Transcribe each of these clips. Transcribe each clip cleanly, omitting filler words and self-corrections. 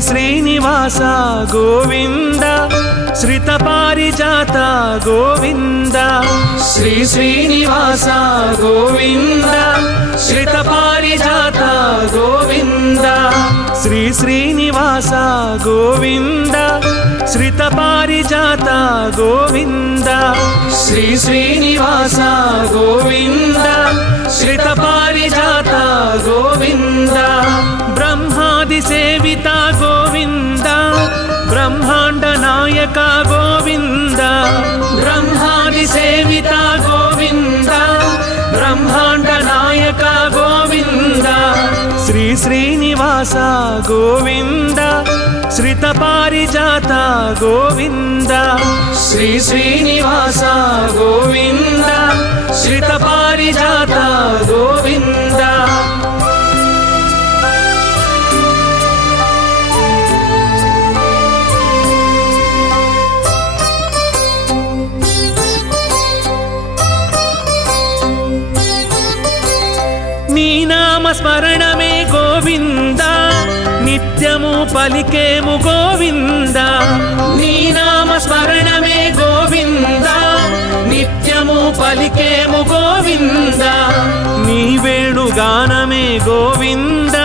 శ్రీనివాస గోవింద శ్రిత పారిజాత గోవింద శ్రీ శ్రీనివాస గోవింద శ్రిత పారిజాత గోవింద శ్రీ శ్రీనివాస గోవింద శ్రిత పారిజాత గోవింద శ్రీ శ్రీనివాస గోవింద శ్రిత పారిజాత గోవింద బ్రహ్మాది సేవిత గోవింద బ్రహ్మాండ నాయక గోవింద బ్రహ్మాది సేవిత గోవింద బ్రహ్మాండ నాయక గోవింద శ్రీ శ్రీనివాస గోవింద శ్రిత పారిజాత గోవింద శ్రీ శ్రీనివాస గోవింద శ్రిత పారిజాత గోవింద నీ నామ స్మరణమే గోవింద నిత్యము పలికేము గోవింద నీ నామ స్మరణమే గోవింద నిత్యము పలికేము గోవింద నీ వేణుగానమే గోవింద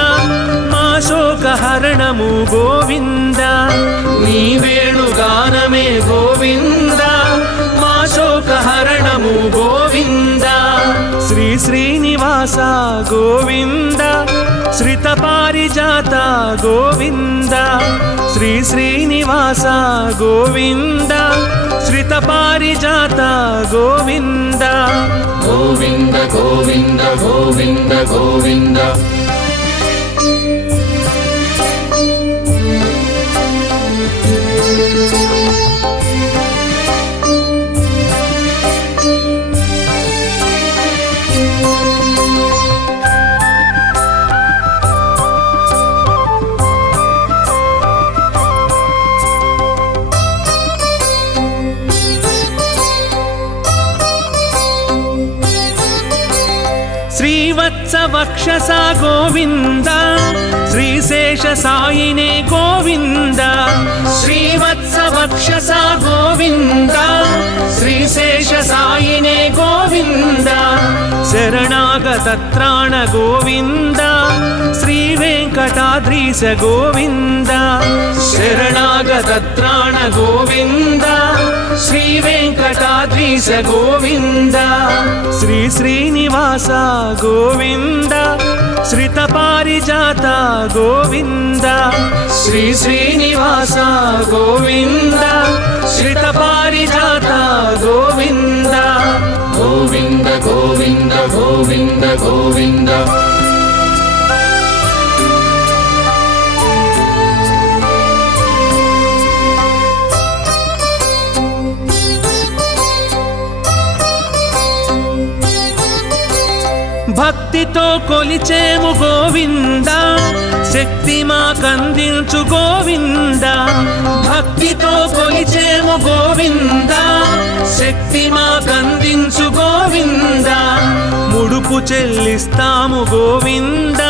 మా శోకహరణము గోవింద నీ వేణుగానమే గోవింద మా శోకహరణము గోవింద శ్రీ శ్రీనివాస గోవింద శ్రిత పారిజాత గోవింద శ్రీ శ్రీనివాస గోవింద శ్రిత పారిజాత గోవింద గోవింద గోవింద గోవింద గోవింద శ్రీవత్స వక్షస గోవింద శ్రీశేష సాయినే గోవింద శ్రీవత్స వక్షస గోవింద శ్రీశేష సాయినే గోవింద శరణాగత త్రాణ గోవింద శ్రీ వెంకటాద్రీశ గోవింద శరణాగత త్రాణ గోవింద శ్రీ వెంకటాద్రీశ గోవింద శ్రీ శ్రీనివాస గోవింద శ్రిత పారిజాత గోవింద శ్రీ శ్రీనివాస గోవింద శ్రిత పారిజాత గోవింద గోవింద గోవింద గోవింద గోవింద భక్తితో కొలిచేము గోవింద శక్తి మాకందించు గోవింద భక్తితో కొలిచేము గోవింద శక్తి మాకందించు గోవింద ముడుపు చెల్లిస్తాము గోవింద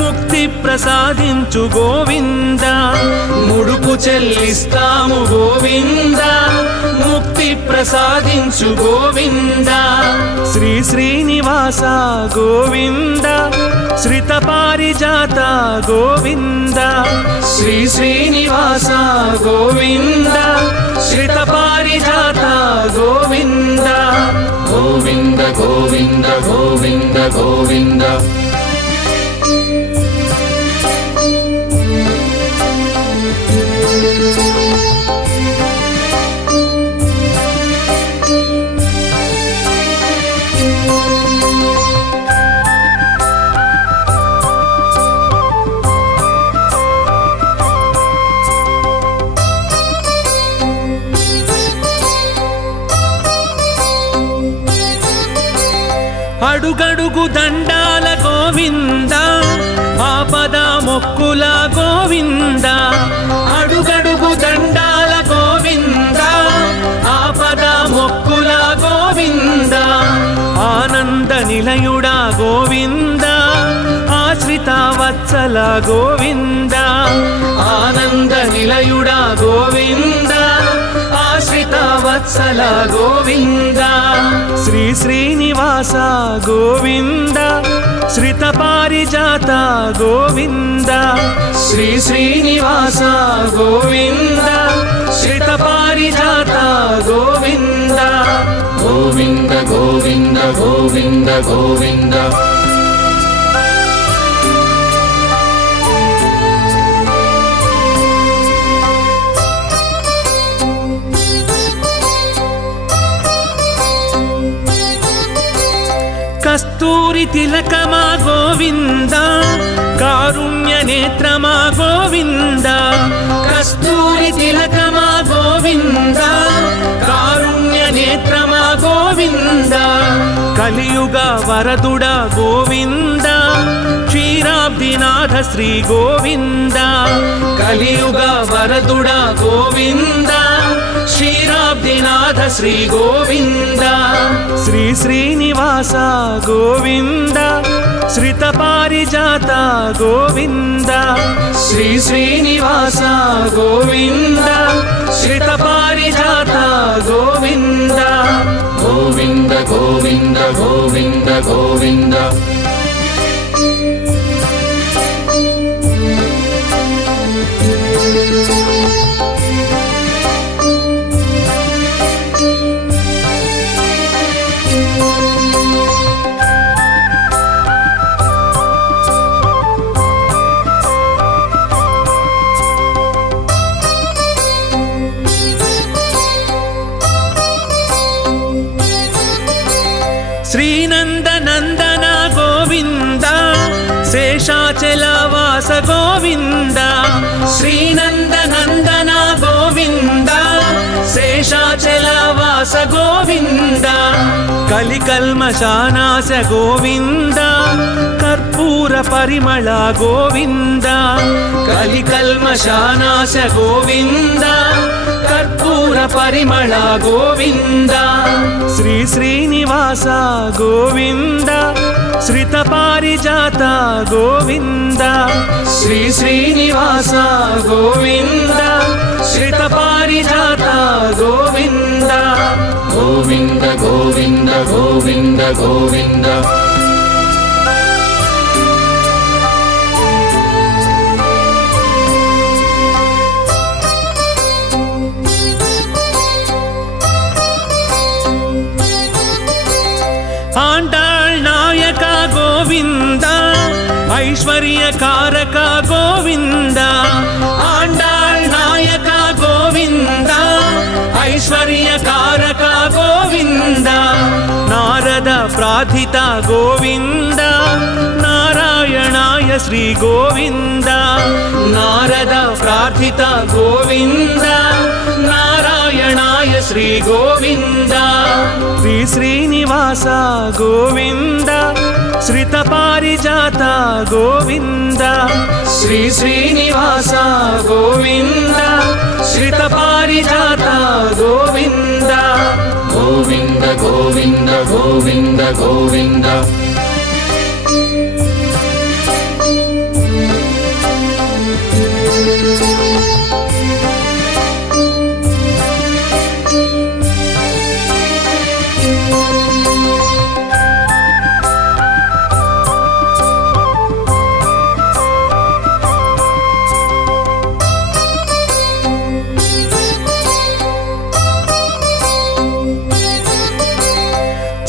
ముక్తి ప్రసాదించు గోవింద ముడుపు చెల్లిస్తాము గోవింద ముక్తి ప్రసాదించు గోవింద శ్రీ శ్రీనివాస గోవింద శ్రిత పారిజాత గోవింద శ్రీ శ్రీనివాస గోవింద శ్రిత పారిజాత గోవింద గోవింద గోవింద గోవింద గోవింద అడుగడుగు దండాల గోవింద ఆపద మొక్కుల గోవింద అడుగడుగు దండాల గోవింద ఆపద మొక్కుల గోవింద ఆనంద నిలయుడా గోవింద ఆశ్రిత వత్సల గోవింద వత్సల గోవింద శ్రీ శ్రీనివాస గోవింద శ్రిత పారిజాత గోవింద శ్రీ శ్రీనివాస గోవింద శ్రిత పారిజాత గోవింద గోవింద గోవింద గోవింద గోవింద కస్తూరి తిలకమా గోవింద కారుణ్య నేత్రమా గోవింద కస్తూరి తిలకమా గోవింద కారుణ్య నేత్రమా గోవింద కలియుగ వరదుడ గోవింద క్షీరాబ్దినాథ శ్రీ గోవింద కలియుగ వరదుడ గోవింద క్షీరాబ్దినాథ శ్రీ గోవింద శ్రీ శ్రీనివాస గోవింద శ్రిత పారిజాత గోవింద శ్రీ శ్రీనివాస గోవింద శ్రిత పారిజాత గోవింద గోవింద గోవింద గోవింద గోవింద శ్రీనందనందన గోవింద శేషాచలవాస గోవింద శ్రీనందనందన గోవింద శేషాచలవాస గోవింద కలికల్మషానాశ గోవింద కర్పూర పరిమళ గోవింద కలికల్మషానాశ గోవింద కర్పూర పరిమళ గోవింద శ్రీ శ్రీనివాస గోవింద శ్రిత పారిజాత గోవింద శ్రీ శ్రీనివాస గోవింద శ్రిత పారిజాత గోవింద గోవింద గోవింద గోవింద గోవింద ఆండాళ్ నాయక గోవింద ఐశ్వర్యకారక గోవింద ఆండాళ్ నాయక గోవింద ఐశ్వర్యకారక గోవింద నారద ప్రార్థిత గోవింద నారాయణాయ శ్రీ గోవింద నారద ప్రార్థిత గోవింద నారాయణాయ శ్రీ గోవింద శ్రీ శ్రీనివాస గోవింద శ్రిత పారిజాత గోవింద శ్రీ శ్రీనివాస గోవింద శ్రిత పారిజాత గోవింద గోవింద గోవింద గోవింద గోవింద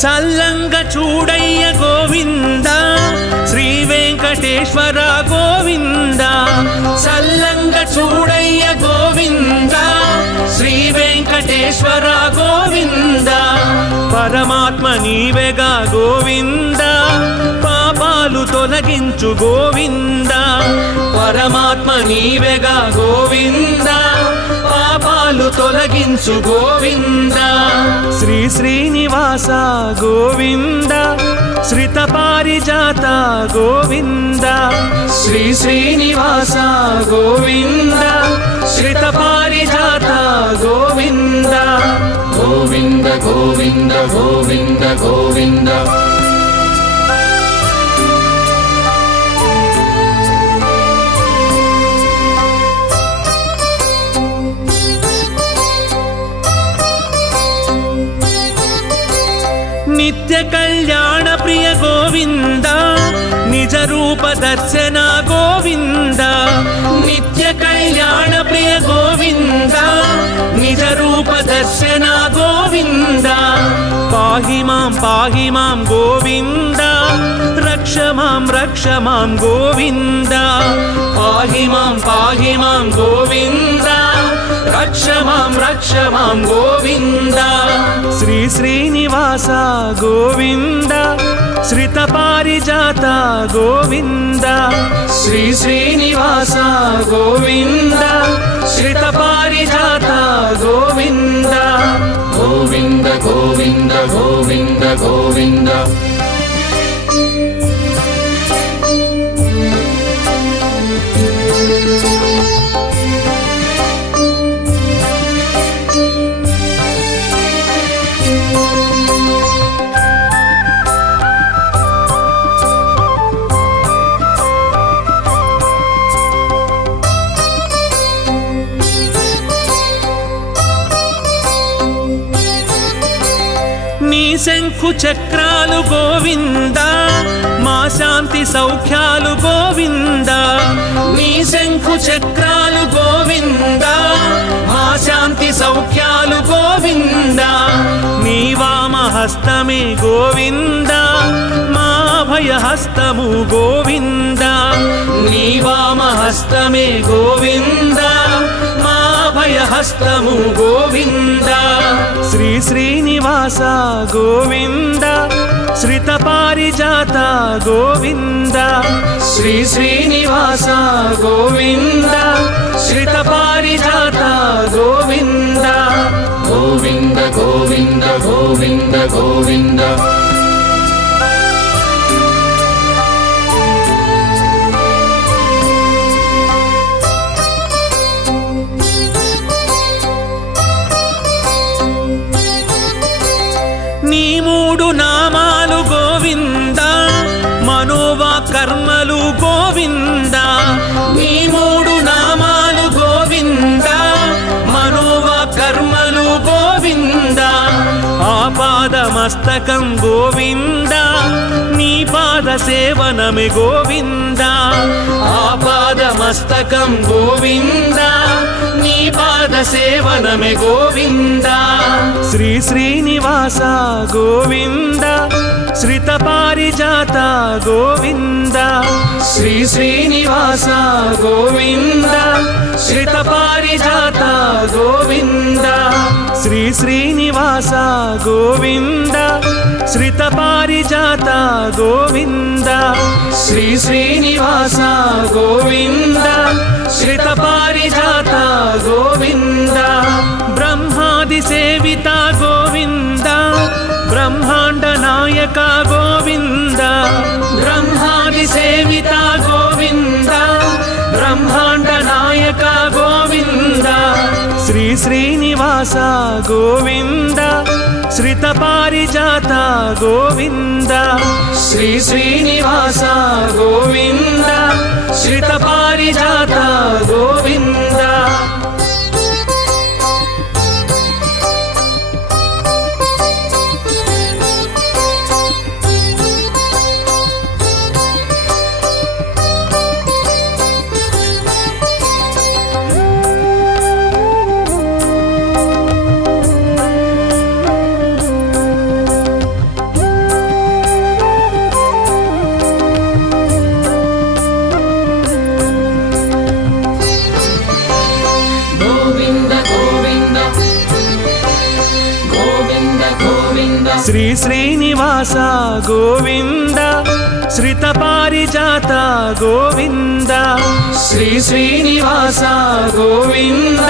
చల్లంగ చూడయ్య గోవింద శ్రీ వెంకటేశ్వర గోవింద చల్లంగ చూడయ్య గోవింద శ్రీ వెంకటేశ్వర గోవింద పరమాత్మ నీవెగా గోవింద పాపాలు తొలగించు గోవింద పరమాత్మ నీవెగా గోవింద పాపాలు తొలగించు గోవింద శ్రీ శ్రీనివాస గోవింద శ్రిత పారిజాత గోవింద శ్రీ శ్రీనివాస గోవింద శ్రిత పారిజాత గోవింద గోవింద గోవింద గోవింద గోవింద कल्याण प्रिय गोविंद निज रूप दर्शन गोविंद नित्य कल्याण प्रिय गोविंद निज रूप दर्शन गोविंद पाहि मां गोविंद रक्ष मां गोविंद पाहि मां गोविंद रक्ष मां गोविंद श्री श्रीनिवास गोविंद श्रित पारिजात गोविंद श्री श्रीनिवास गोविंद श्रित पारिजात गोविंद गोविंद गोविंद गोविंद गोविंद शंखु चक्रालु गोविंद मा शांति सौख्यालु गोविंद नी शंखु चक्रालु गोविंद मा शांति सौख्यालु गोविंद नी वाम हस्तमे गोविंद मा भय हस्तमु गोविंद नी वाम हस्तमे गोविंद मा भय हस्तमु गोविंद श्री श्रीनिवास गोविंद श्रित पारिजात गोविंद श्री श्रीनिवास गोविंद श्रित पारिजात गोविंद गोविंद गोविंद गोविंद गोविंद नी मूडु नामालु गोविंद मनोवा कर्मलु गोविंद नी मूडु नामालु गोविंद मनोवा कर्मलु गोविंद आपाद मस्तकं गोविंद नी पाद सेवनमे गोविंद आपाद मस्तकं गोविंद नी पाद सेवनमे गोविंद श्री श्रीनिवास गोविंद श्रित पारिजात गोविंद श्री श्रीनिवास गोविंद श्रित पारिजात गोविंद श्री श्रीनिवास गोविंद श्रित पारिजात गोविंद श्री श्रीनिवास गोविंद श्रित पारिजात गोविंद ब्रह्मादि सेविता गोविंद ब्रह्मांड नायक गोविंद ब्रह्मादि सेविता गोविंद ब्रह्मांड नायक गोविंद श्री श्रीनिवास गोविंद श्रित पारिजात गोविंद श्री श्रीनिवास गोविंद श्रित पारिजात गोविंद श्री श्रीनिवास गोविंद श्रित पारिजात गोविंद श्री श्रीनिवास गोविंद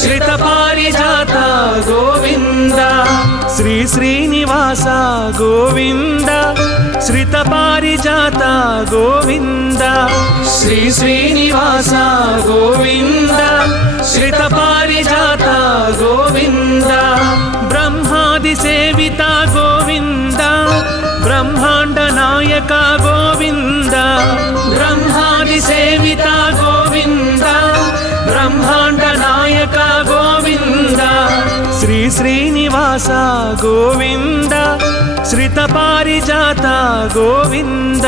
श्रित पारिजात गोविंद श्री श्रीनिवास गोविंद श्रित पारिजात गोविंद श्री श्रीनिवास गोविंद श्रित पारिजात गोविंद ब्रह्मादि सेविता गोविंद ब्रह्मांड नायक गोविंद ब्रह्मादि सेविता गोविंद ब्रह्मांड नायक गोविंद श्री శ్రీనివాస గోవింద శ్రితపారిజాత గోవింద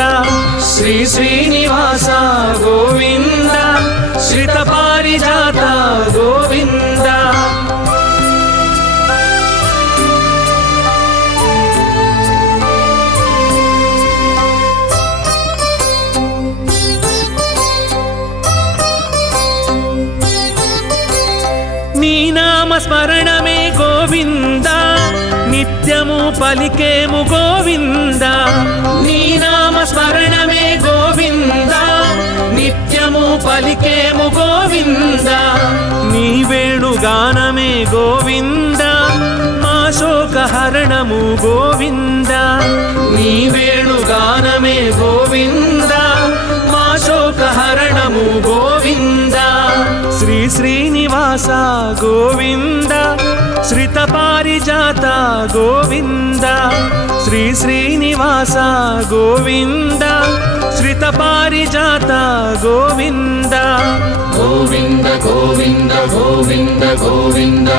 శ్రీ శ్రీనివాస గోవింద శ్రితపారిజాత గోవింద నీ నామ స్మరణమే గోవింద నిత్యము పలికేము గోవింద నీ నామ స్మరణమే గోవింద నిత్యము పలికేము గోవింద నీ వేణుగానమే గోవింద మా శోకహరణము గోవింద నీ వేణుగానమే గోవింద మా శోకహరణము గోవింద శ్రీ శ్రీనివాస గోవింద శ్రితపారిజాత గోవింద శ్రీ శ్రీనివాస గోవింద శ్రితపారిజాత గోవింద గోవింద గోవింద గోవింద గోవింద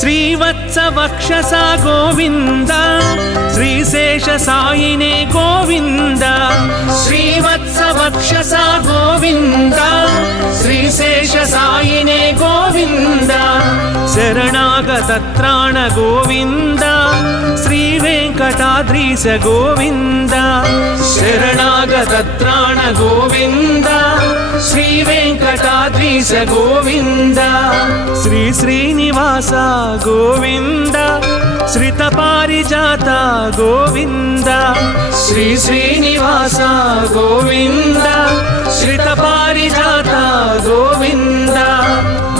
శ్రీవత్సవక్షస గోవింద శ్రీశేష సాయినే గోవింద శ్రీవత్సవక్షస గోవింద శ్రీశేష సాయినే గోవింద శరణాగత త్రాణ గోవింద శ్రీ వెంకటాద్రీశ గోవింద శరణాగత త్రాణ గోవింద శ్రీ వెంకటాద్రీశ గోవింద శ్రీ శ్రీనివాస గోవింద శ్రితపారిజాత గోవింద శ్రీ శ్రీనివాస గోవింద శ్రితపారిజాత గోవింద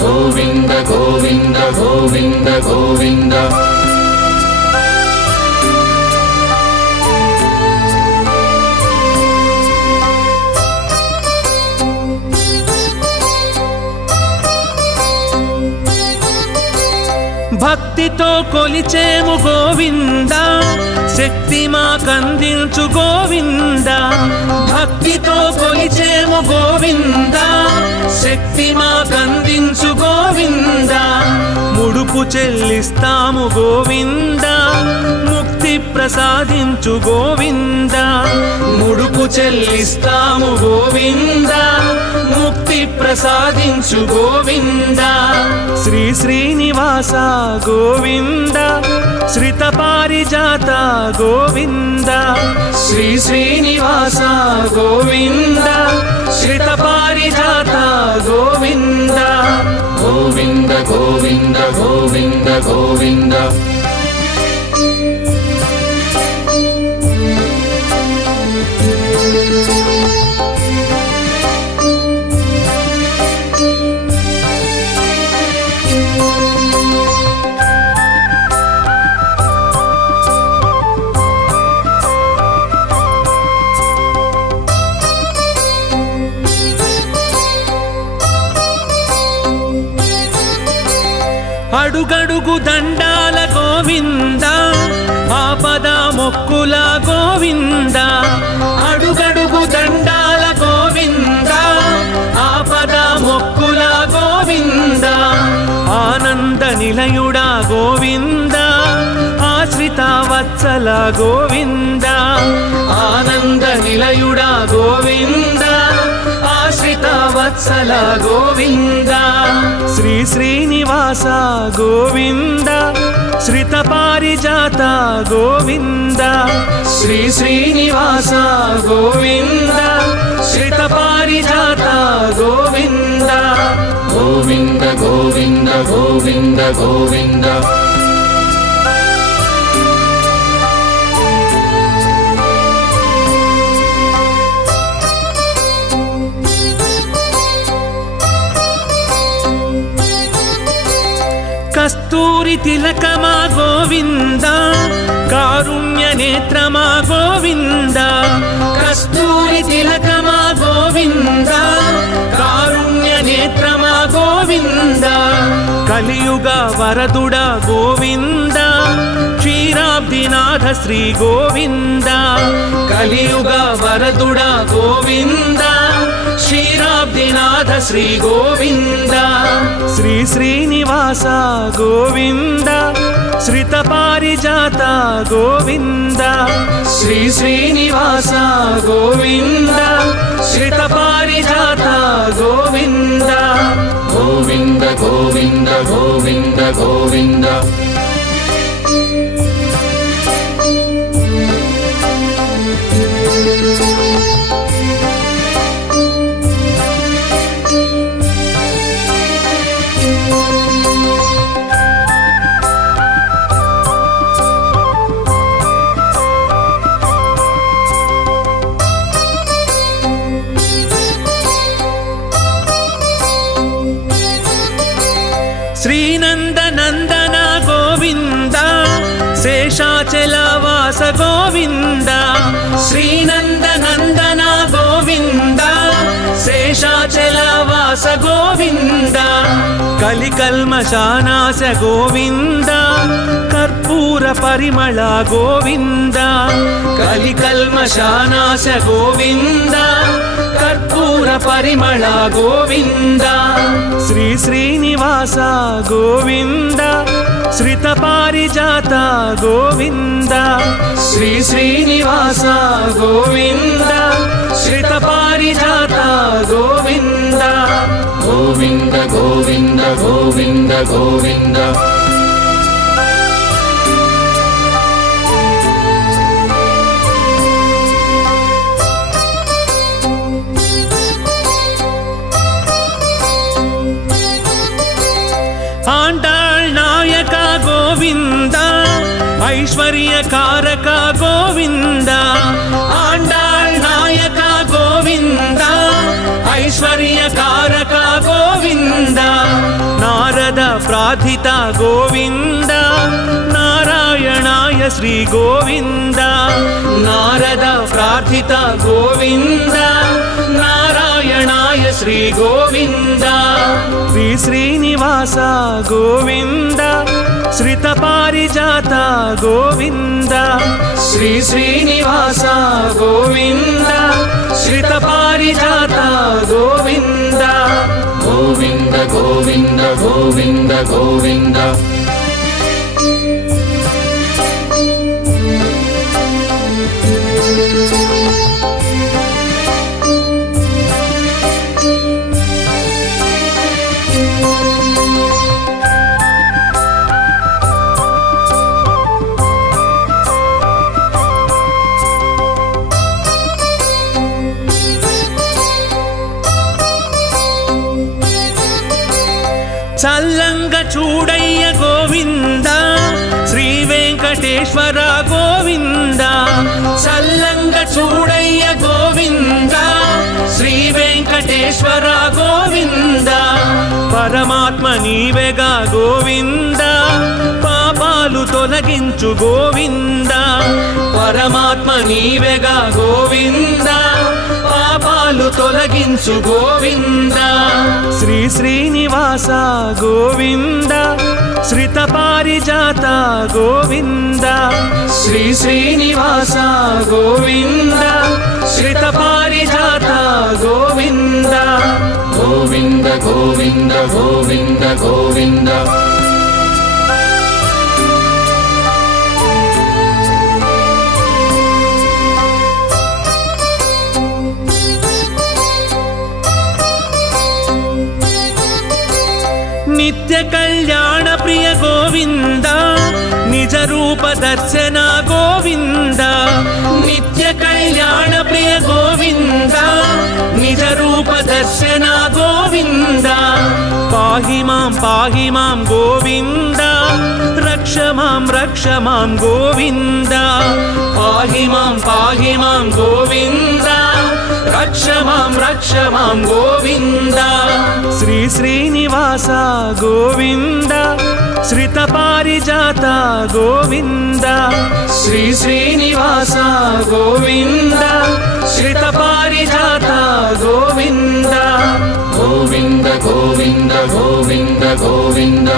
గోవింద గోవింద గోవింద గోవింద భక్తితో కొలిచేము గోవింద శక్తి మాకందించు గోవింద భక్తితో కొలిచేము గోవింద శక్తి మాకందించు గోవింద ముడుపు చెల్లిస్తాము గోవింద ముక్తి ప్రసాదించు గోవింద ముడుపు చెల్లిస్తాము గోవింద ముక్తి ప్రసాదించు గోవింద శ్రీ శ్రీనివాస గోవింద శ్రితపారిజాత గోవింద శ్రీ శ్రీనివాస గోవింద శ్రితపారిజాత గోవింద గోవింద గోవింద గోవింద గోవింద అడుగడుగు దండాల గోవింద ఆపద మొక్కుల గోవింద అడుగడుగు దండాల గోవింద ఆపద మొక్కుల గోవింద ఆనంద నిలయుడా గోవింద ఆశ్రిత వత్సల గోవింద ఆనంద నిలయుడా గోవింద ఆశ్రిత వత్సల గోవింద శ్రీ శ్రీనివాస గోవింద శ్రితపారిజాత గోవింద శ్రీ శ్రీనివాస గోవింద శ్రితపారిజాత గోవింద గోవింద గోవింద గోవింద గోవింద కస్తూరి తిలకమా గోవింద కారుణ్య నేత్రమా గోవింద కస్తూరి తిలకమా గోవింద కారుణ్య నేత్రమా గోవింద కలియుగ వరదుడ గోవింద క్షీరాబ్దినాథ శ్రీ గోవింద కలియుగ వరదుడ గోవింద క్షీరాబ్దినాథ శ్రీ గోవింద శ్రీ శ్రీనివాస గోవింద శ్రిత పారిజాత గోవింద శ్రీ శ్రీనివాస గోవింద శ్రిత పారిజాత గోవింద గోవింద గోవింద గోవింద గోవింద శ్రీనందనందన గోవింద శేషాచలవాస గోవింద శ్రీనందనందన గోవింద శేషాచలవాస గోవింద కలికల్మషానాశ గోవింద కర్పూర పరిమళ గోవింద కలికల్మషానాశ గోవింద కర్పూర పరిమళ గోవింద శ్రీ శ్రీనివాస గోవింద శ్రిత పారిజాత గోవింద శ్రీ శ్రీనివాస గోవింద శ్రిత పారిజాత గోవింద గోవింద గోవింద గోవింద గోవింద ఆండాళ్ నాయక గోవింద ఐశ్వర్య కారక గోవింద ఆండాళ్ నాయక గోవింద ఐశ్వర్య కారక గోవింద నారద ప్రార్థిత గోవింద నారాయణాయ శ్రీ గోవింద నారద ప్రార్థిత గోవింద నారాయణాయ శ్రీ గోవింద శ్రీ శ్రీనివాస గోవింద శ్రిత పారిజాత గోవింద శ్రీ శ్రీనివాస గోవింద శ్రిత పారిజాత గోవింద గోవింద గోవింద గోవింద గోవింద చల్లంగ చూడయ్య గోవింద శ్రీ వెంకటేశ్వర గోవింద చల్లంగ చూడయ్య గోవింద శ్రీ వెంకటేశ్వర గోవింద పరమాత్మ నీవెగా గోవింద పాపాలు తొలగించు గోవింద పరమాత్మ నీవెగా గోవింద పాపాలు తొలగించు గోవింద శ్రీ శ్రీనివాస గోవింద శ్రిత పారిజాత గోవింద శ్రీ శ్రీనివాస గోవింద శ్రిత పారిజాత గోవింద గోవింద గోవింద గోవింద గోవింద నిత్య కళ్యాణ ప్రియ గోవింద నిజ రూప దర్శన గోవింద నిత్య కళ్యాణ ప్రియ గోవింద నిజ రూప దర్శన గోవింద పాహి మాం గోవింద రక్ష మాం గోవింద పాహి మాం గోవింద రక్ష మాం గోవింద శ్రీ శ్రీనివాస గోవింద శ్రిత పారిజాత గోవింద శ్రీ శ్రీనివాస గోవింద శ్రిత పారిజాత గోవింద గోవింద గోవింద గోవింద గోవింద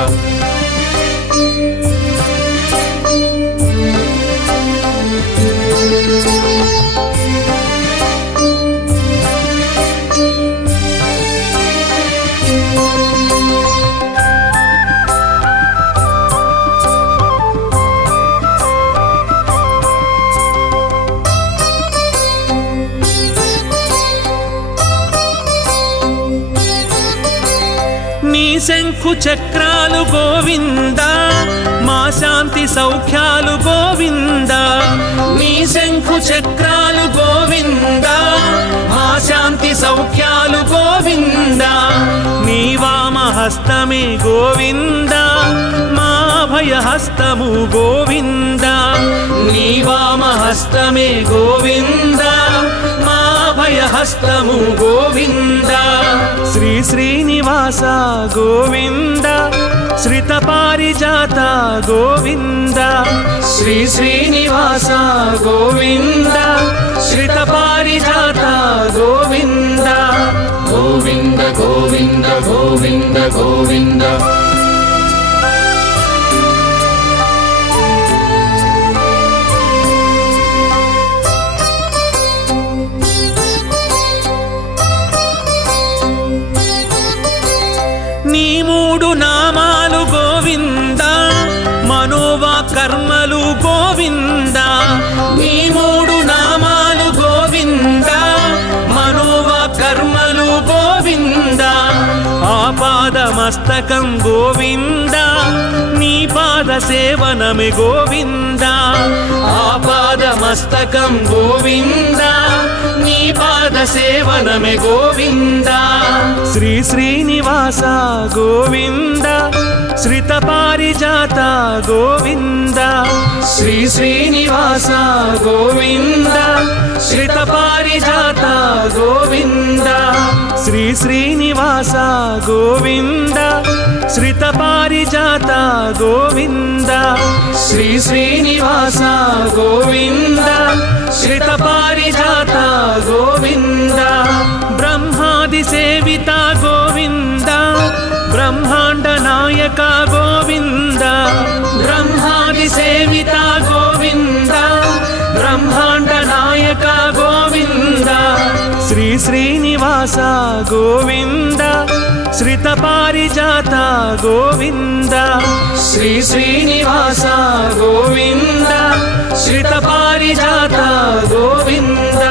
శంఖు చక్రాలు గోవింద మా శాంతి సౌఖ్యాలు గోవింద నీ శంఖు చక్రాలు గోవింద మా శాంతి సౌఖ్యాలు గోవింద నీ వామహస్తమే గోవింద మా భయహస్తము గోవింద నీ వామహస్తమే గోవింద మా భయహస్తము గోవింద శ్రీ శ్రీనివాస గోవింద శ్రిత పారిజాత గోవింద శ్రీ శ్రీనివాస గోవింద శ్రిత పారిజాత గోవింద గోవింద గోవింద గోవింద గోవింద నీ మూడు నామాలు గోవింద మనోవా కర్మలు గోవింద నీ మూడు నామాలు గోవింద మనోవా కర్మలు గోవింద ఆపాదమస్తకం గోవింద నీ పాద సేవనమే గోవింద ఆపాదమస్తకం గోవింద నీ పాద సేవనమే గోవింద శ్రీ శ్రీనివాస గోవింద శ్రిత పారిజాత గోవింద శ్రీ శ్రీనివాస గోవింద శ్రిత పారిజాత గోవింద శ్రీ శ్రీనివాస గోవింద శ్రిత పారిజాత గోవింద శ్రీ శ్రీనివాస గోవింద శ్రిత పారిజాత గోవింద బ్రహ్మాది సేవిత గోవింద బ్రహ్మాండ నాయక గోవింద బ్రహ్మాది సేవిత గోవింద బ్రహ్మాండ నాయక గోవింద శ్రీ శ్రీనివాస గోవింద శ్రిత పారిజాత గోవింద శ్రీ శ్రీనివాస గోవింద శ్రిత పారిజాత గోవింద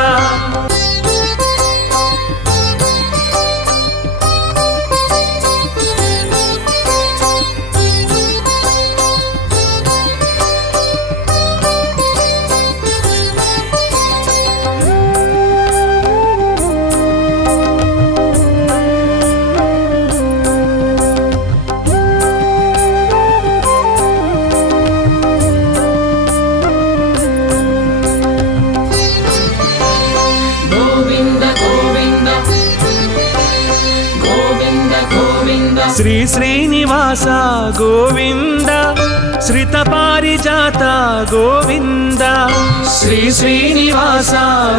శ్రీ శ్రీనివాస గోవింద శ్రిత పారిజాత గోవింద శ్రీ శ్రీనివాస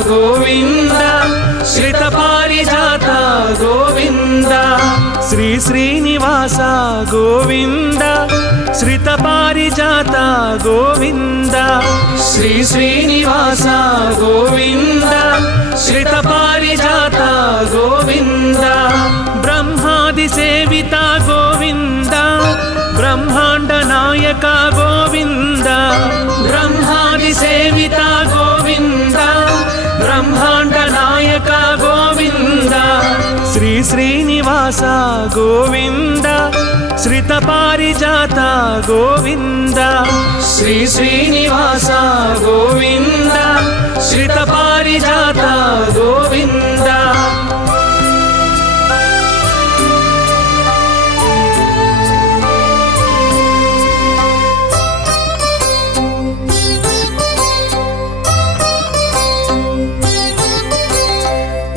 గోవింద శ్రిత పారిజాత గోవింద శ్రీ శ్రీనివాస గోవింద శ్రిత పారిజాత గోవింద శ్రీ శ్రీనివాస గోవింద శ్రిత పారిజాత గోవింద బ్రహ్మాది సేవిత గోవింద బ్రహ్మాండ నాయక గోవింద బ్రహ్మాది సేవిత గోవింద బ్రహ్మాండ నాయక గోవింద శ్రీ శ్రీనివాస గోవింద శ్రిత పారిజాత గోవింద శ్రీ శ్రీనివాస గోవింద శ్రిత పారిజాత గోవింద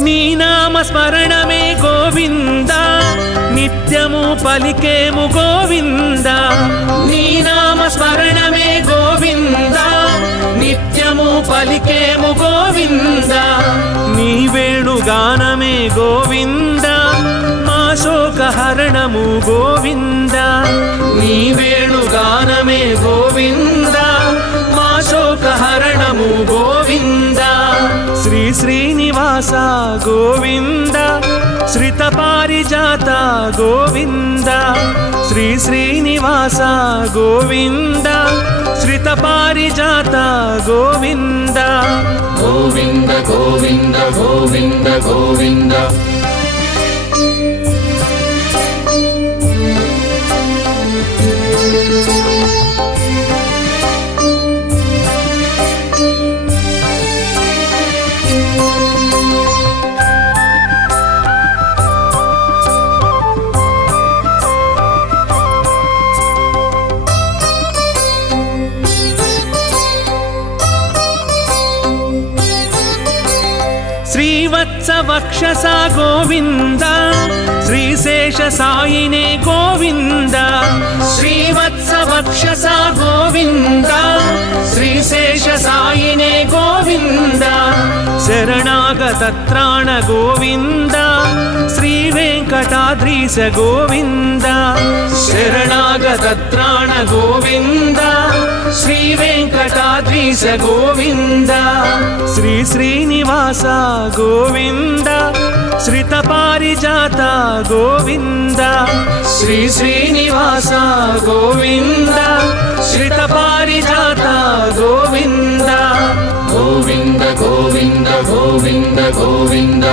నీ స్మరణమే గోవింద నిత్యము పలికేము గోవింద నీ నామ స్మరణమే గోవింద నిత్యము పలికేము గోవింద నీ వేణుగానమే గోవింద మా శోకహరణము గోవింద నీ వేణుగానమే గోవింద మా శోకహరణము గోవింద శ్రీ శ్రీనివాస గోవింద శ్రిత పారిజాత గోవింద శ్రీ శ్రీనివాస గోవింద శ్రిత పారిజాత గోవింద గోవింద గోవింద గోవింద గోవింద శ్రీవత్సవక్షస గోవింద శ్రీశేష సాయినే గోవింద శ్రీవత్సవక్షస గోవింద శ్రీశేష సాయినే గోవింద శరణాగతత్రాణ గోవింద శ్రీ వెంకటాద్రీశ గోవింద శరణాగతత్రాణ గోవింద శ్రీ వెంకటాద్రీశ గోవింద శ్రీ శ్రీనివాస గోవింద శ్రిత పారిజాత గోవింద శ్రీ శ్రీనివాస గోవింద శ్రిత పారిజాత గోవింద గోవింద గోవింద గోవింద గోవింద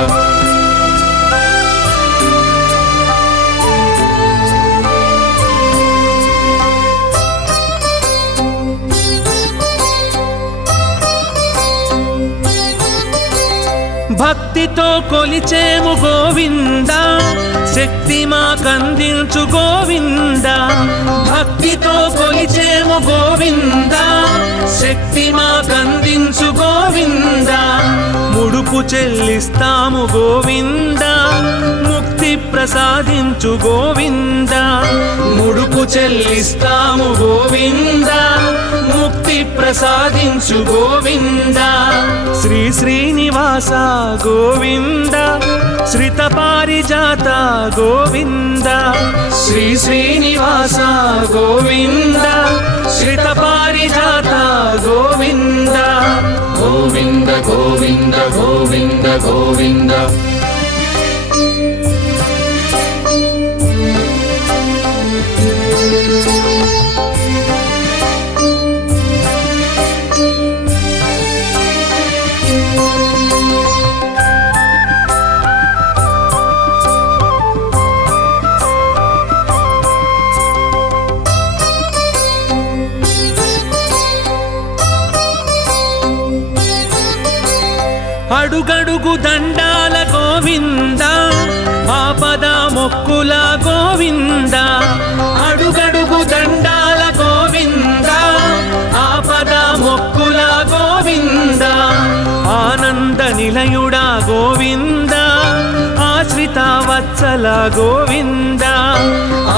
భక్తితో కొలిచేము గోవింద శక్తి మాకందించు గోవింద భక్తితో కొలిచేము గోవింద శక్తి మాకందించు గోవింద ముడుపు చెల్లిస్తాము గోవింద ముక్తి ప్రసాదించు గోవింద ముడుపు చెల్లిస్తాము గోవింద ముక్తి ప్రసాదించు గోవింద శ్రీ శ్రీనివాస గోవింద శ్రిత పారిజాత గోవింద శ్రీ శ్రీనివాస గోవింద శ్రిత పారిజాత గోవింద గోవింద గోవింద గోవింద గోవింద అడుగడుగు దండాల గోవింద ఆపద మొక్కుల గోవింద అడుగడుగు దండాల గోవింద ఆపద మొక్కుల గోవింద ఆనంద నిలయుడా గోవింద ఆశ్రిత వత్సల గోవింద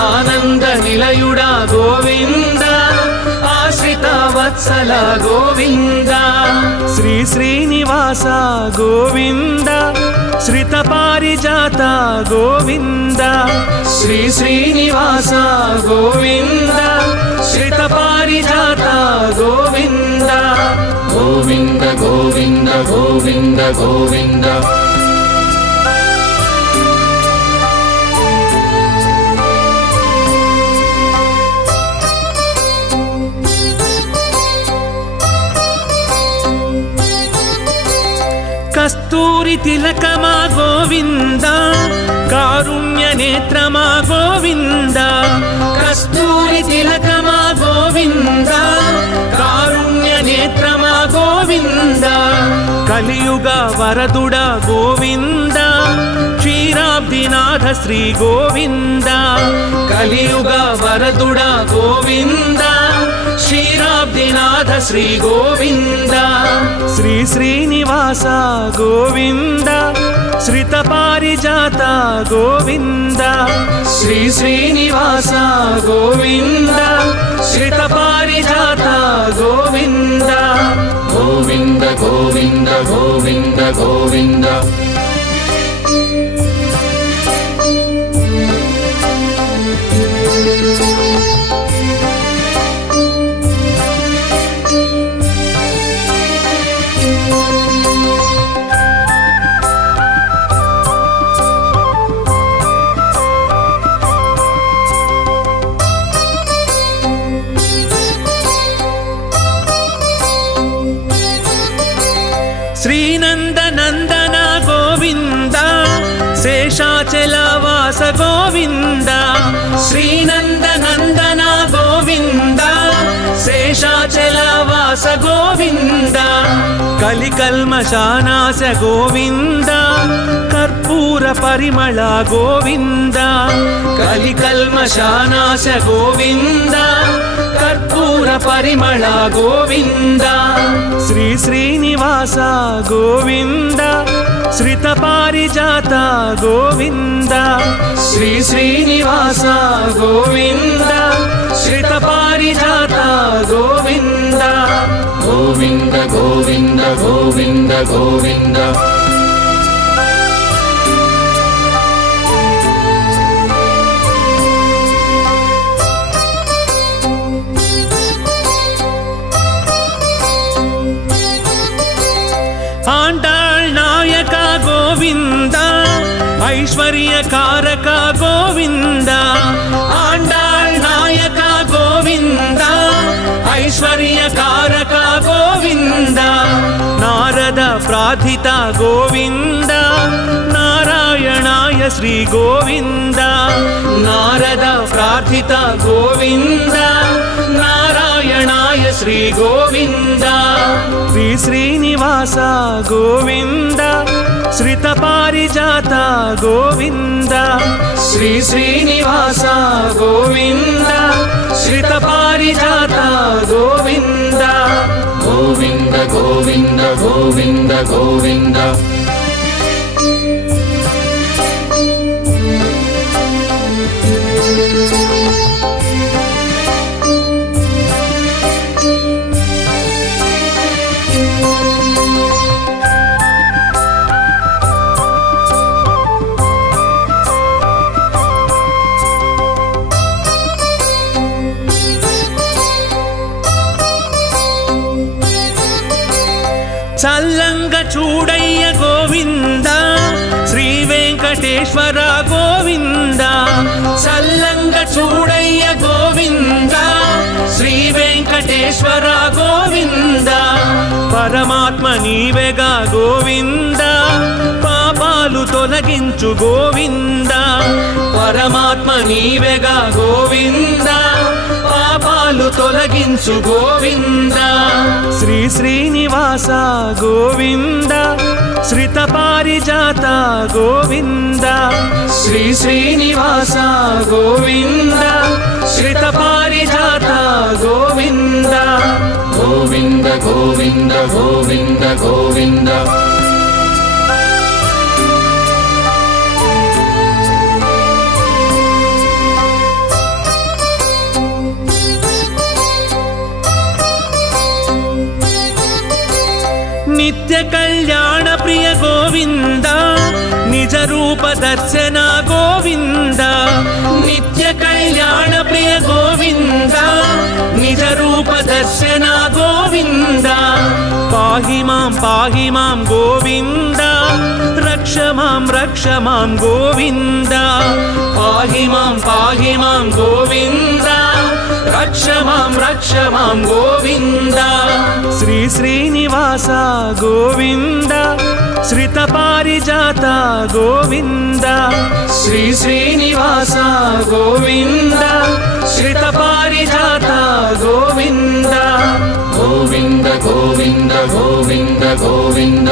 ఆనంద నిలయుడా గోవింద ఆశ్రిత వత్సల గోవింద శ్రీ శ్రీనివాస గోవింద శ్రిత పారిజాత గోవింద శ్రీ శ్రీనివాస గోవింద శ్రిత పారిజాత గోవింద గోవింద గోవింద గోవింద గోవింద కస్తూరి తిలకమా గోవింద కారుణ్య నేత్రమా గోవింద కస్తూరి తిలకమా గోవింద కారుణ్య నేత్రమా గోవింద కలియుగ వరదుడ గోవింద క్షీరాబ్దినాథ శ్రీ గోవింద కలియుగ వరదుడ గోవింద ಕ್ಷೀರಾಬ್ಧಿನಾಥ ಶ್ರೀ ಗೋವಿಂದ ಶ್ರೀ ಶ್ರೀನಿವಾಸ ಗೋವಿಂದ ಶ್ರಿತ ಪಾರಿಜಾತ ಗೋವಿಂದ ಶ್ರೀ ಶ್ರೀನಿವಾಸ ಗೋವಿಂದ ಶ್ರಿತ ಪಾರಿಜಾತ ಗೋವಿಂದ ಗೋವಿಂದ ಗೋವಿಂದ ಗೋವಿಂದ ಗೋವಿಂದ ಶ್ರೀನಂದನಂದನ ಗೋವಿಂದ ಶೇಷಾಚಲವಾಸ ಗೋವಿಂದ ಶ್ರೀನಂದನಂದನ ಗೋವಿಂದ ಶೇಷಾಚಲವಾಸ ಗೋವಿಂದ ಕಲಿಕಲ್ಮಷಾನಾಶ ಗೋವಿಂದ ಕರ್ಪೂರ ಪರಿಮಳ ಗೋವಿಂದ ಕಲಿಕಲ್ಮಷಾನಾಶ ಗೋವಿಂದ ಕರ್ಪೂರ ಪರಿಮಳ ಗೋವಿಂದ ಶ್ರೀ ಶ್ರೀನಿವಾಸ ಗೋವಿಂದ ಶ್ರಿತ ಪಾರಿಜಾತ ಗೋವಿಂದ ಶ್ರೀ ಶ್ರೀನಿವಾಸ ಗೋವಿಂದ ಶ್ರಿತ ಪಾರಿಜಾತ ಗೋವಿಂದ ಗೋವಿಂದ ಗೋವಿಂದ ಗೋವಿಂದ ಗೋವಿಂದ ಆಂಡಾಳ್ ನಾಯಕ ಗೋವಿಂದ ಐಶ್ವರ್ಯ ಕಾರಕ ಗೋವಿಂದ ಆಂಡಾಳ್ ನಾಯಕ ಗೋವಿಂದ ಐಶ್ವರ್ಯ ಕಾರಕ ಗೋವಿಂದ ನಾರದ ಪ್ರಾರ್ಥಿತ ಗೋವಿಂದ ನಾರಾಯಣಾಯ ಶ್ರೀ ಗೋವಿಂದ ನಾರದ ಪ್ರಾರ್ಥಿತ ಗೋವಿಂದ ನಾರಾಯಣಾಯ ಶ್ರೀ ಗೋವಿಂದ ಶ್ರೀ ಶ್ರೀನಿವಾಸ ಗೋವಿಂದ ಶ್ರಿತ ಪಾರಿಜಾತ ಗೋವಿಂದ ಶ್ರೀ ಶ್ರೀನಿವಾಸ ಗೋವಿಂದ ಶ್ರಿತ ಪಾರಿಜಾತ ಗೋವಿಂದ ಗೋವಿಂದ ಗೋವಿಂದ ಗೋವಿಂದ ಗೋವಿಂದ చల్లంగ చూడయ్య గోవింద శ్రీ వెంకటేశ్వర గోవింద చల్లంగ చూడయ్య గోవింద శ్రీ వెంకటేశ్వర గోవింద పరమాత్మ నీవేగా గోవింద పాపాలు తొలగించు గోవింద పరమాత్మ నీవేగా గోవింద పాపాలు తొలగించు గోవింద శ్రీ శ్రీనివాస గోవింద శ్రిత పారిజాత గోవింద శ్రీ శ్రీనివాస గోవింద శ్రిత పారిజాత గోవింద గోవింద గోవింద గోవింద గోవింద నిత్య కళ్యాణ ప్రియ గోవింద నిజ రూప దర్శన గోవింద నిత్య కళ్యాణ ప్రియ గోవింద నిజ రూప దర్శన గోవింద పాహి మాం గోవింద రక్ష మాం గోవింద పాహి మాం గోవింద రక్ష మాం గోవింద శ్రీ శ్రీనివాస గోవింద శ్రిత పారిజాత గోవింద శ్రీ శ్రీనివాస గోవింద శ్రిత పారిజాత గోవింద గోవింద గోవింద గోవింద గోవింద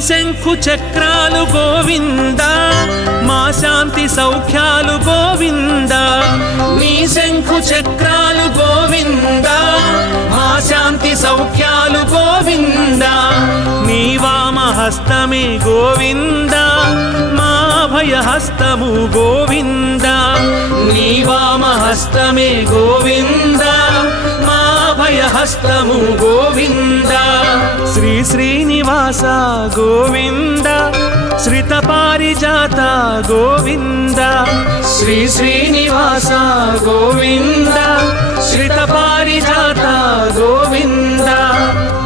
శంఖు చక్రాలు గోవింద మా శాంతి సౌఖ్యాలు గోవింద నీ శంఖు చక్రాలు గోవింద మా శాంతి సౌఖ్యాలు గోవింద నీ వామహస్తమే గోవింద మా అభయహస్తము గోవింద నీ వామహస్తమే గోవింద మా అభయహస్తము గోవింద శ్రీ శ్రీనివాస గోవింద శ్రిత పారిజాత గోవింద శ్రీ శ్రీనివాస గోవింద శ్రిత పారిజాత గోవింద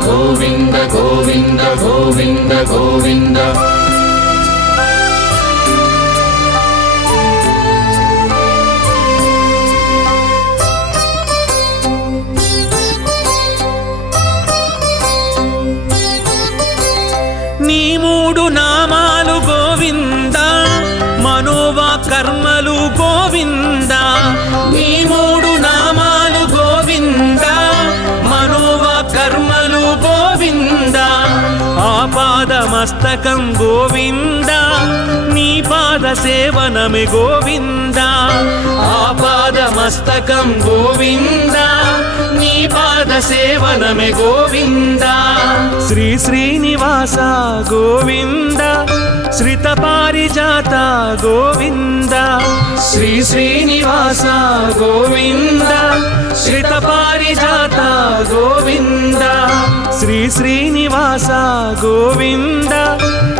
గోవింద గోవింద గోవింద గోవింద నీ మూడు నామాలు గోవింద మనోవా కర్మలు గోవింద నీ మూడు నామాలు గోవింద మనోవా కర్మలు గోవింద ఆపాదమస్తకం గోవింద నీ పాద సేవనమే గోవింద ఆపాదమస్తకం గోవింద నీ పాద సేవనమే గోవింద శ్రీ శ్రీనివాస గోవింద శ్రిత పారిజాత గోవింద శ్రీ శ్రీనివాస గోవింద శ్రిత పారిజాత గోవింద శ్రీ శ్రీనివాస గోవింద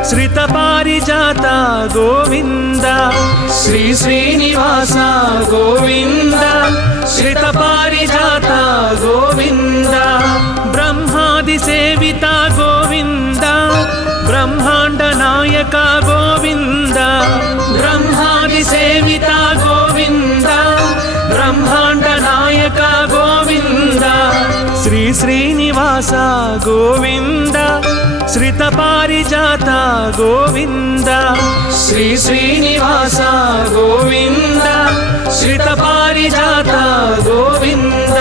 శ్రిత పారిజాత గోవింద శ్రీ శ్రీనివాస గోవింద శ్రిత పారిజాత గోవింద బ్రహ్మాది సేవిత గోవింద బ్రహ్మాండ నాయక గోవింద బ్రహ్మాది సేవిత గోవింద బ్రహ్మాండ నాయక గోవింద శ్రీ శ్రీనివాస గోవింద శ్రిత పారిజాత గోవింద శ్రీ శ్రీనివాస గోవింద శ్రిత పారిజాత గోవింద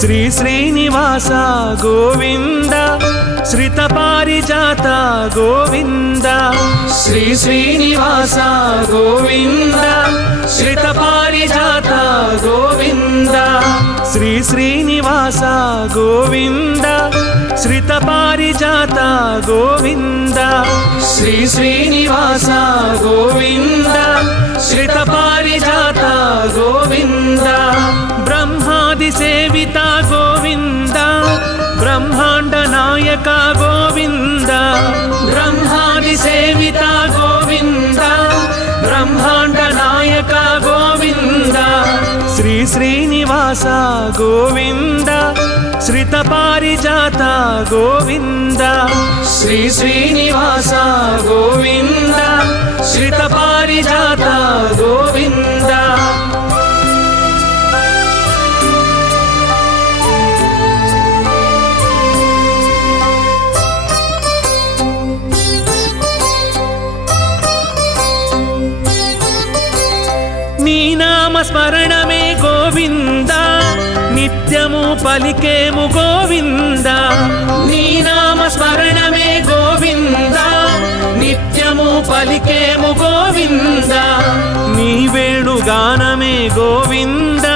శ్రీ శ్రీనివాస గోవింద శ్రిత పారిజాత గోవింద శ్రీ శ్రీనివాస గోవింద శ్రిత పారిజాత గోవింద శ్రీ శ్రీనివాస గోవింద శ్రిత పారిజాత గోవింద శ్రీ శ్రీనివాస గోవింద శ్రిత పారిజాత గోవింద బ్రహ్మాది సేవిత గోవింద బ్రహ్మాండ నాయక గోవింద బ్రహ్మాది సేవిత గోవింద బ్రహ్మాండ నాయక గోవింద శ్రీ శ్రీనివాస గోవింద శ్రిత పారిజాత గోవింద శ్రీ శ్రీనివాస గోవింద శ్రిత పారిజాత గోవింద నీ నామ స్మరణమే గోవింద నిత్యము పలికేము గోవింద నీ నామ స్మరణమే గోవింద నిత్యము పలికేము గోవింద నీ వేణుగానమే గోవింద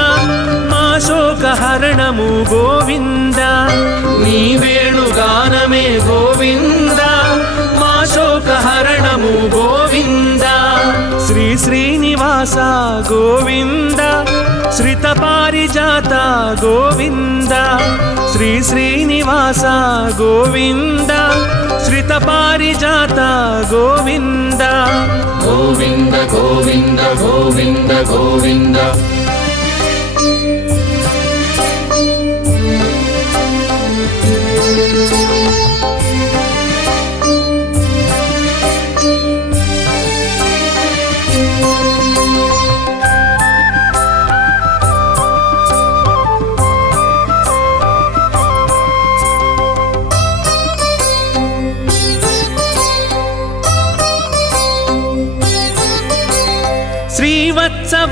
మా శోకహరణము గోవింద నీ వేణుగానమే గోవింద మా శోకహరణము గోవింద శ్రీ శ్రీనివాస గోవింద శ్రిత పారిజాత గోవింద శ్రీ శ్రీనివాస గోవింద శ్రిత పారిజాత గోవింద గోవింద గోవింద గోవింద గోవింద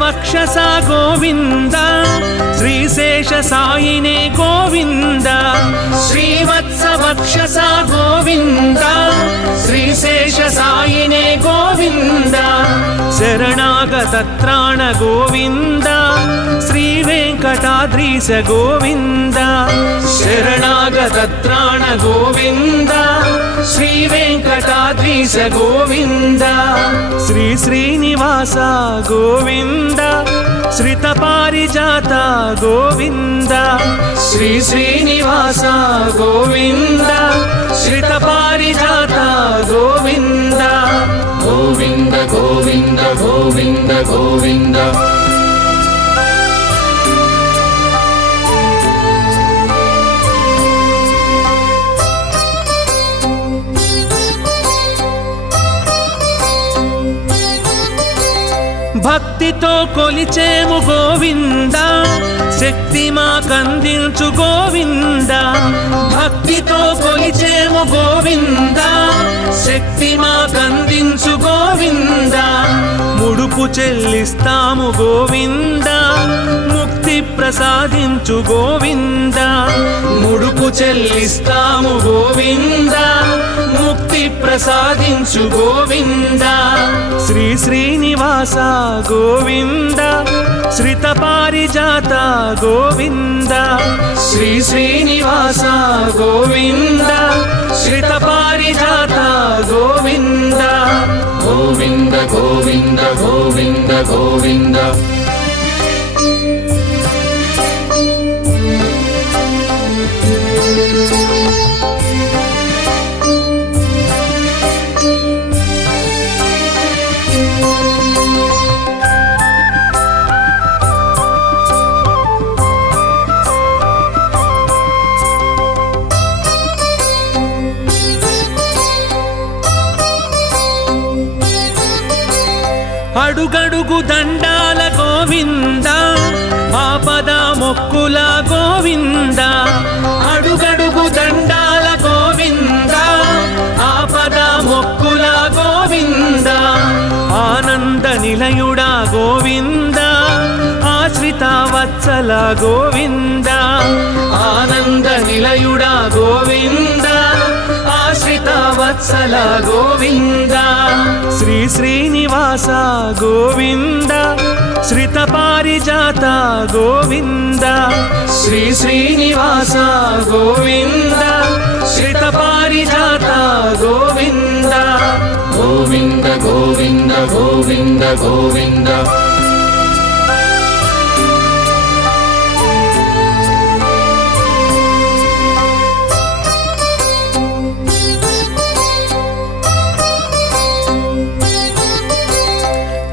వక్షస గోవింద శ్రీశేష సాయినే గోవింద శ్రీవత్స వక్షస గోవింద శ్రీశేష సాయినే గోవింద శరణాగత త్రాణ గోవింద శ్రీ వెంకటాద్రీశ గోవింద శరణాగత త్రాణ గోవింద శ్రీ వెంకటాద్రీశ గోవింద శ్రీ శ్రీనివాస గోవింద శ్రిత పారిజాత గోవింద శ్రీ శ్రీనివాస గోవింద శ్రిత పారిజాత గోవింద గోవింద గోవింద గోవింద గోవింద భక్తితో కొలిచేము గోవింద శక్తి మాకందించు గోవింద భక్తితో కొలిచేము గోవింద శక్తి మాకందించు గోవింద ముడుపు చెల్లిస్తాము గోవింద ముక్తి ప్రసాదించు గోవింద ముడుపు చెల్లిస్తాము గోవింద ముక్తి ప్రసాదించు గోవింద శ్రీ శ్రీనివాస గోవింద శ్రిత పారిజాత గోవింద శ్రీ శ్రీనివాస గోవింద శ్రిత పారిజాత గోవింద గోవింద గోవింద గోవింద గోవింద అడుగడుగు దండాల గోవింద ఆపద మొక్కుల గోవింద అడుగడుగు దండాల గోవింద ఆపద మొక్కుల గోవింద ఆనంద నిలయుడా గోవింద ఆశ్రిత వత్సల గోవింద ఆనంద నిలయుడా గోవింద ఆశ్రిత వత్సల గోవింద శ్రీ శ్రీనివాస గోవింద శ్రిత పారిజాత గోవింద శ్రీ శ్రీనివాస గోవింద శ్రిత పారిజాత గోవింద గోవింద గోవింద గోవింద గోవింద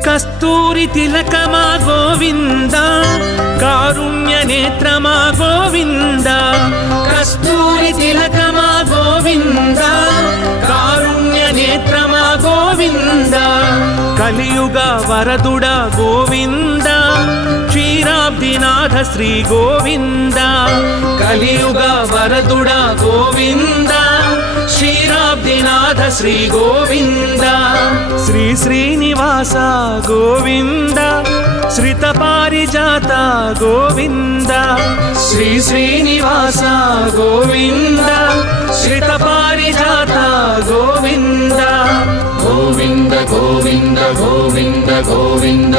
కస్తూరి తిలకమా గోవింద కారుణ్య నేత్రమా గోవింద కస్తూరి తిలకమా గోవింద కారుణ్య నేత్రమా గోవింద కలియుగ వరదుడా గోవింద క్షీరాబ్దినాథ శ్రీ గోవింద కలియుగ వరదుడా గోవింద క్షీరాబ్దినాథ శ్రీ గోవింద శ్రీ శ్రీనివాస గోవింద శ్రిత పారిజాత గోవింద శ్రీ శ్రీనివాస గోవింద శ్రిత పారిజాత గోవింద గోవింద గోవింద గోవింద గోవింద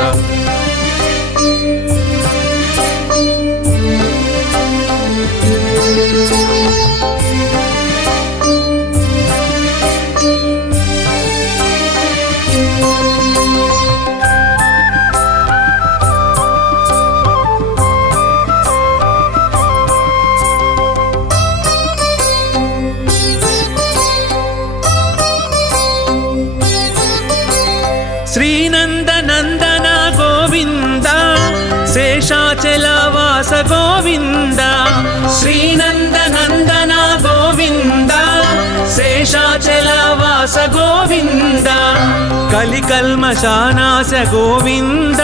శ్రీనందనందన గోవింద శేషాచలవాస గోవింద శ్రీనందనందన గోవింద శేషాచలవాస శ్రీనివాಸ ಗೋವಿಂದ ಕಲಿಕಲ್ಮಶಾನಾಶ ಗೋವಿಂದ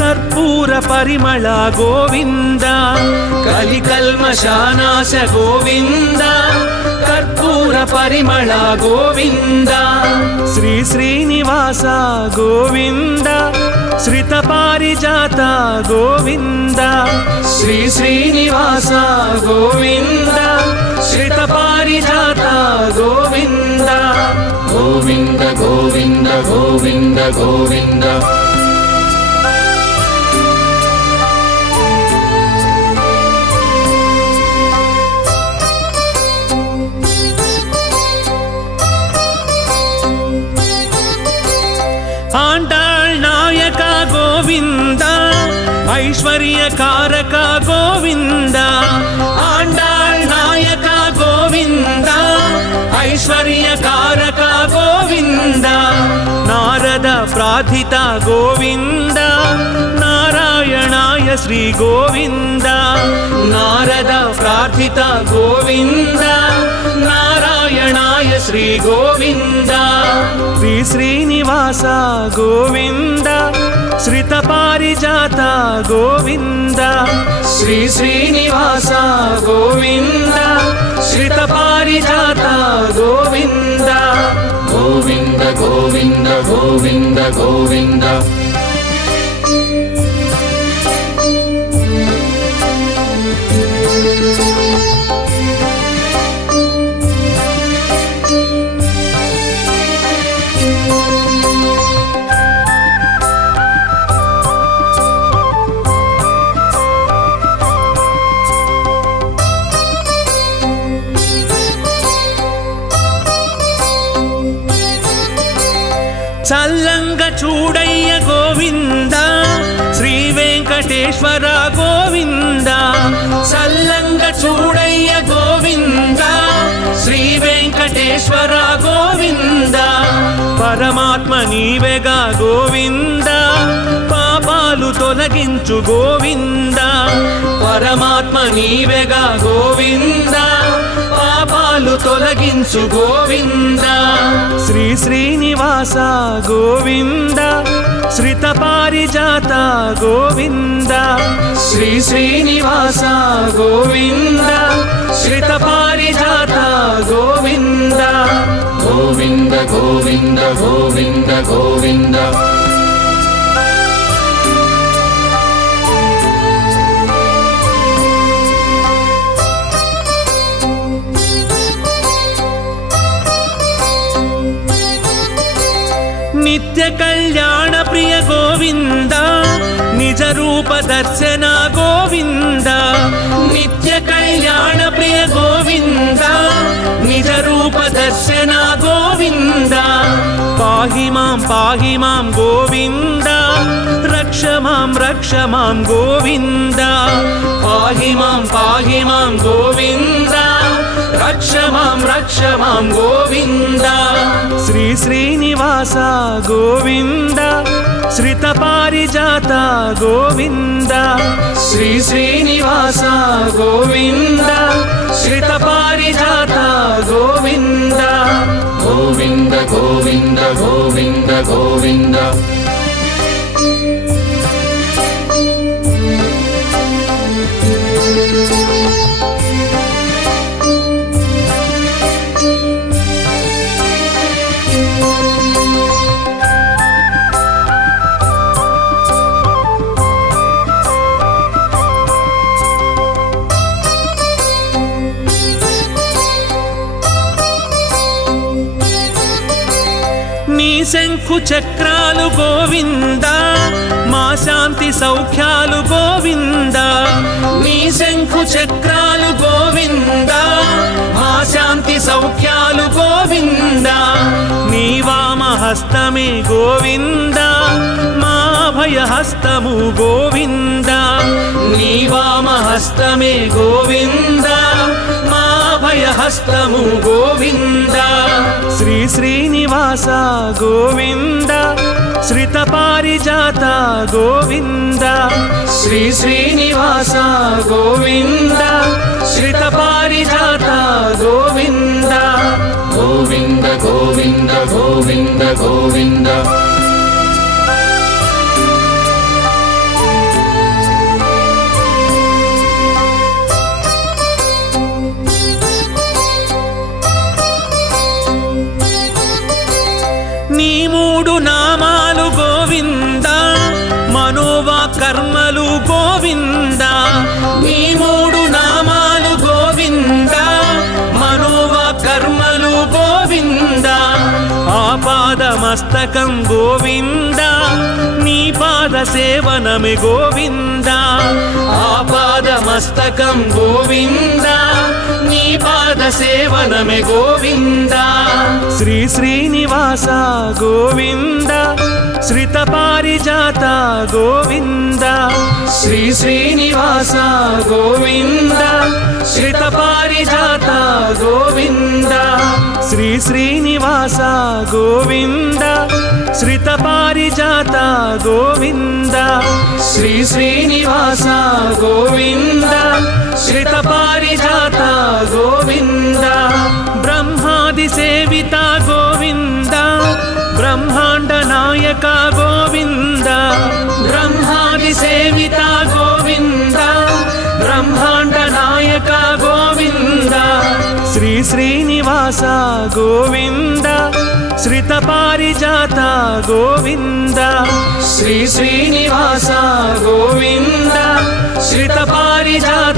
ಕರ್ಪೂರ ಪರಿಮಳ ಗೋವಿಂದ ಕಲಿಕಲ್ಮಶಾನಾಶ ಗೋವಿಂದ ಕರ್ಪೂರ ಪರಿಮಳ ಗೋವಿಂದ ಶ್ರೀ ಶ್ರೀನಿವಾಸ ಗೋವಿಂದ ಶ್ರಿತ ಪಾರಿಜಾತ ಗೋವಿಂದ ಶ್ರೀ ಶ್ರೀನಿವಾಸ ಗೋವಿಂದ ಶ್ರಿತ ಪಾರಿಜಾತ ಗೋವಿಂದ ಗೋವಿಂದ ಗೋವಿಂದ ಗೋವಿಂದ ಗೋವಿಂದ ಆಂಡಾಳ್ ನಾಯಕ ಗೋವಿಂದ ಐಶ್ವರ್ಯ ಕಾರಕ ಗೋವಿಂದ ಆಂಡಾಳ್ ನಾಯಕ ಗೋವಿಂದ ಐಶ್ವರ್ಯ ಕಾರಕ ಗೋವಿಂದ ನಾರದ ಪ್ರಾರ್ಥಿತ ಗೋವಿಂದ ನಾರಾಯಣಾಯ ಶ್ರೀ ಗೋವಿಂದ ನಾರದ ಪ್ರಾರ್ಥಿತ ಗೋವಿಂದ ನಾರಾಯಣಾಯ ಶ್ರೀ ಗೋವಿಂದ ಶ್ರೀ ಶ್ರೀನಿವಾಸ ಗೋವಿಂದ ಶ್ರಿತ ಪಾರಿಜಾತ ಗೋವಿಂದ ಶ್ರೀ ಶ್ರೀನಿವಾಸ ಗೋವಿಂದ ಶ್ರಿತ ಪಾರಿಜಾತ ಗೋವಿಂದ ಗೋವಿಂದ ಗೋವಿಂದ ಗೋವಿಂದ ಗೋವಿಂದ చల్లంగ చూడయ్య గోవింద శ్రీ వెంకటేశ్వర గోవింద చల్లంగ చూడయ్య గోవింద శ్రీ వెంకటేశ్వర గోవింద పరమాత్మ నీవేగా గోవింద పాపాలు తొలగించు గోవింద పరమాత్మ నీవేగా గోవింద పాపాలు తొలగించు గోవింద శ్రీ శ్రీనివాస గోవింద శ్రిత పారిజాత గోవింద శ్రీ శ్రీనివాస గోవింద శ్రిత పారిజాత గోవింద గోవింద గోవింద గోవింద గోవింద నిత్య కళ్యాణ ప్రియ గోవింద నిజ రూప దర్శన గోవింద నిత్య కళ్యాణ ప్రియ గోవింద నిజ రూప దర్శన గోవింద పాహి మాం గోవింద రక్ష మాం గోవింద పాహి మాం గోవింద రక్ష మాం గోవింద శ్రీ శ్రీనివాస గోవింద శ్రిత పారిజాత గోవింద శ్రీ శ్రీనివాస గోవింద శ్రిత పారిజాత గోవింద గోవింద గోవింద గోవింద గోవింద శంఖు చక్రాలు గోవింద మా శాంతి సౌఖ్యాలు గోవింద నీ శంఖు చక్రాలు గోవింద మా శాంతి సౌఖ్యాలు గోవింద నీ వామ హస్తమే గోవింద మా అభయ హస్తము గోవింద నీ వామ హస్తమే గోవింద మా అభయ హస్తము గోవింద శ్రీ శ్రీనివాస గోవింద శ్రిత పారిజాత గోవింద శ్రీ శ్రీనివాస గోవింద శ్రిత పారిజాత గోవింద గోవింద గోవింద గోవింద గోవింద నీ మూడు నామాలు గోవింద మనోవా కర్మలు గోవింద నీ మూడు నామాలు గోవింద మనోవా కర్మలు గోవింద ఆపాదమస్తకం గోవింద నీ పాద సేవనమే గోవింద ఆపాదమస్తకం గోవింద నీ పాద సేవనమే గోవింద శ్రీ శ్రీనివాస గోవింద శ్రిత పారిజాత గోవింద శ్రీ శ్రీనివాస గోవింద శ్రిత పారిజాత గోవింద శ్రీ శ్రీనివాస గోవింద శ్రిత పారిజాత గోవింద శ్రీ శ్రీనివాస గోవింద శ్రిత పారిజాత గోవింద బ్రహ్మాది సేవిత గోవింద బ్రహ్మాండ నాయక గోవింద బ్రహ్మాది సేవిత గోవింద బ్రహ్మాండ నాయక గోవింద శ్రీ శ్రీనివాస గోవింద శ్రిత పారిజాత గోవింద శ్రీ శ్రీనివాస గోవింద శ్రిత పారిజాత